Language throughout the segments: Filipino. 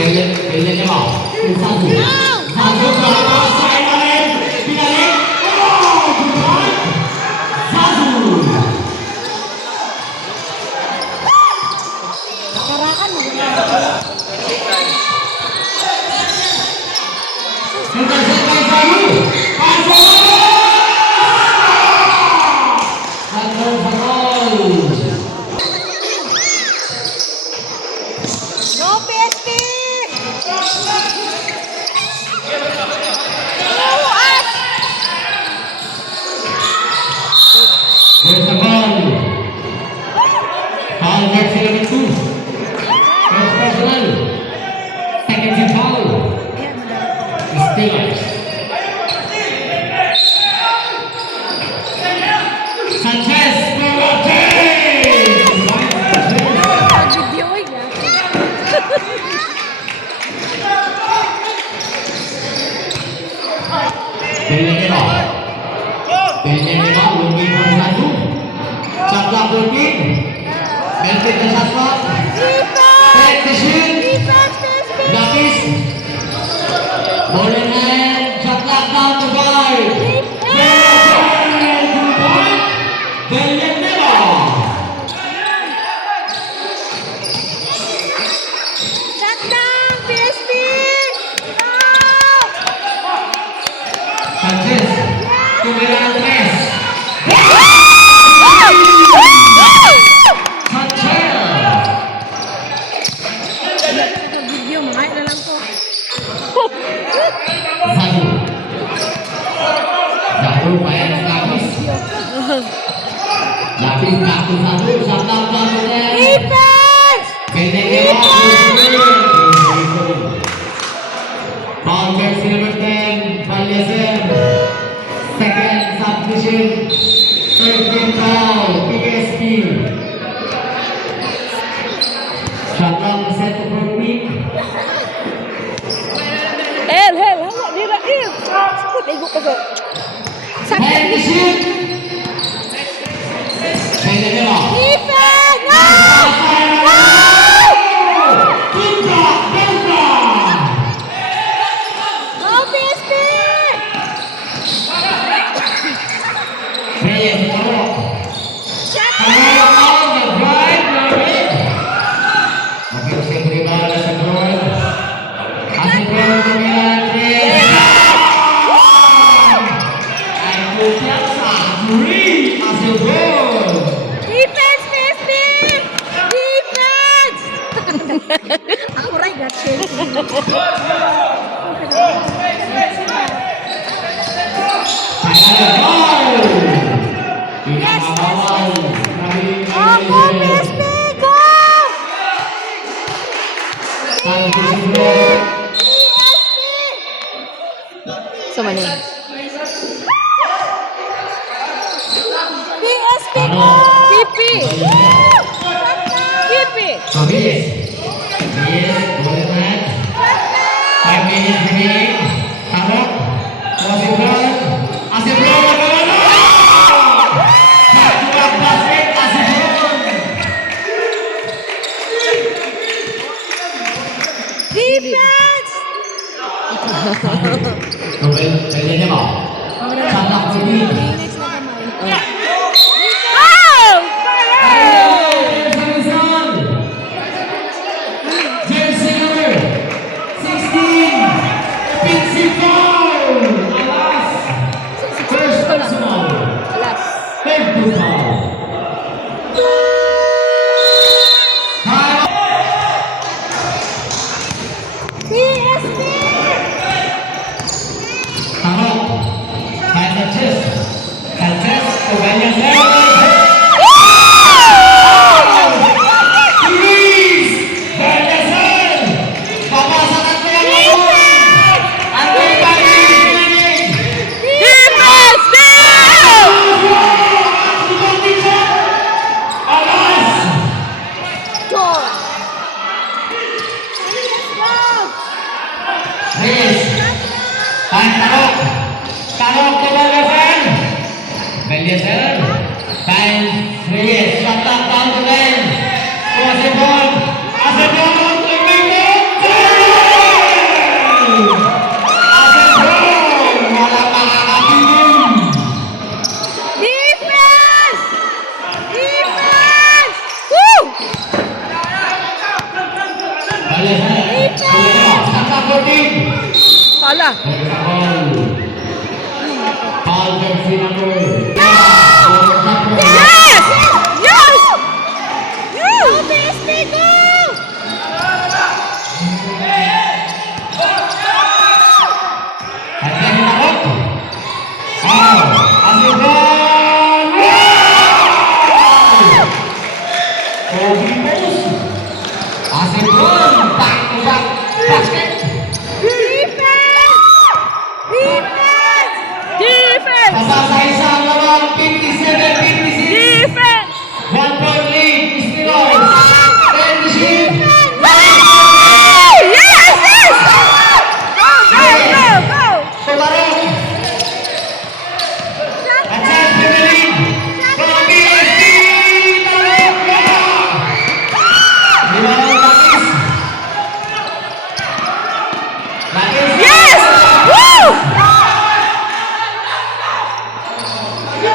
Kailan niya ba? Satu. Satu ke atas, saya balik. Dibalik. Oh, good. Satu. Nakaraan mo. Selesai satu. Pasal. No PSP! There's a ball. Foul gets 11-2. First personal. Second team foul. Mistake. Sanchez. Videoin ya. Benjamin looking for satu. Sabla looking. Melvin ke shot. Back to shoot. Lapis. Ball in hand. Shot clock down to 5. Shutdown PSP! Sanchez. Kemudian Tres. Video mahal na lang ko. Satu. Satu bayar Lapis. Lapis satu satu shutdown downnya. Defense! Ball jersey number 10, Valleser. Second substitution. Third team foul, PSP. Shutdown set to front peak. Hawak dia nak Sebut ego ko so. Back to shoot. Defense! No PSP! Defense PSP! Defense! Aku rai gache. Aku PSP go! So many. PSP go! PP! PP! Defense! PSP! Pala. Foul jersey number. Yes! Yes! Yes! PSP, go! At yan yung takot. Foul. Asibon! Kobe Post. Asibon. Back to back basket. Defense! Defense! Defense! Kasasa ang lamang 57-56. Defense! 1 point lead. Istinoy. And the shield. Yes! Yes! Go! Go! Go! Go! Tumarong. At chance for the lead. From PSP. Tarong. Limang lapis. Lapis. Yes! Woo!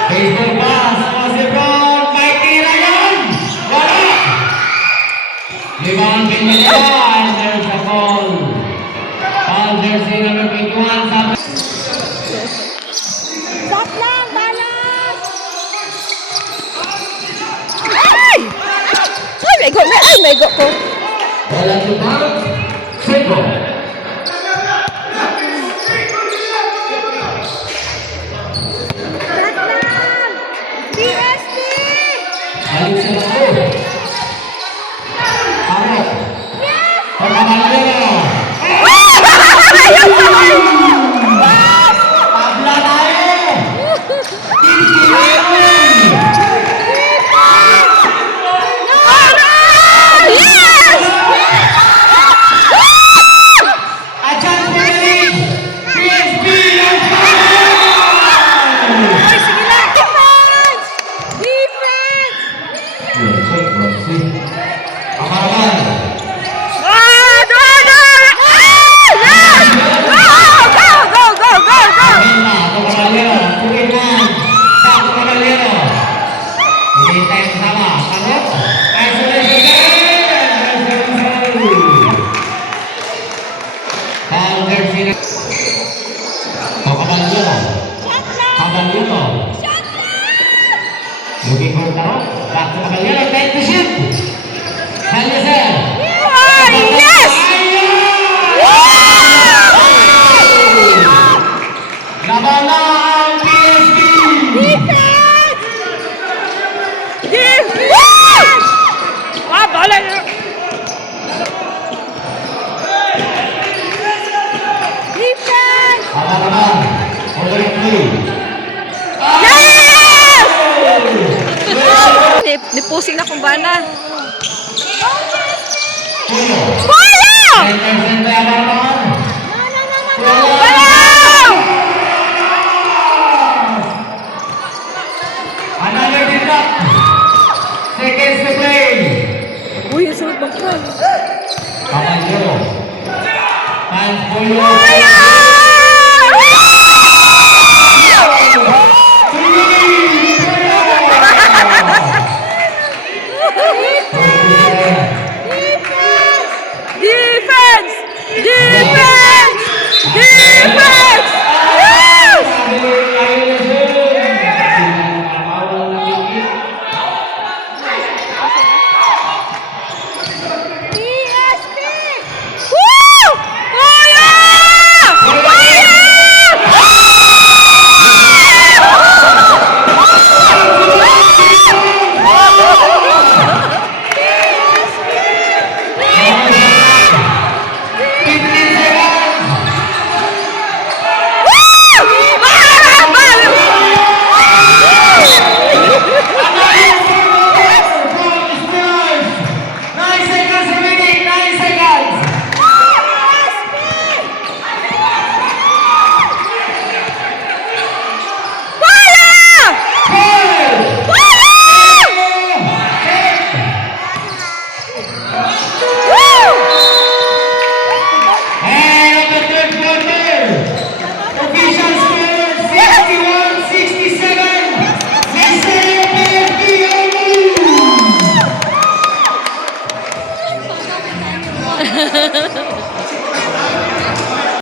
Baseball pass. Asibon. May tira yan. Wala. Limang pinagyan. There's a foul. Foul jersey number 21. Sabi. Stop lang! Balance! Ay! Ay, may go! Ay, may go ko! Bola to count. Single. Stop lang! PSP! Balik sa laro. Harap. Pagkamalero. Tabla tayo. Tintiyan. Yes! A chance for the lead. PSP ang Ay, sige lang! Defense! Defense! Akawan. Ah! Do! Yes! Go! Go! Go! Go! Go! Go! Ganda. Pagkamalero. Tukinan. Pagkamalero. Hindi tayo kasama. Karot. Foul jersey na. Caballero. Shot lang! Caballero. Shot lang! Looking for Tarot. Back to Caballero. Take the shoot. Salazar. Ay, yes! Labanan ang PSP. Defense! Defense! Ah, bala na! Defense! Apa naman? Over the three. Yes! Nipusing na kung bana. Puyo. Bala! Center apa naman? Bala! Another deduct. Seconds to play. Uy, ang sunod magkal. Caballero. Fans Puyo. Bala! Defense! Defense! Defense! Yes! PSP! Woo! Fire! Hahaha.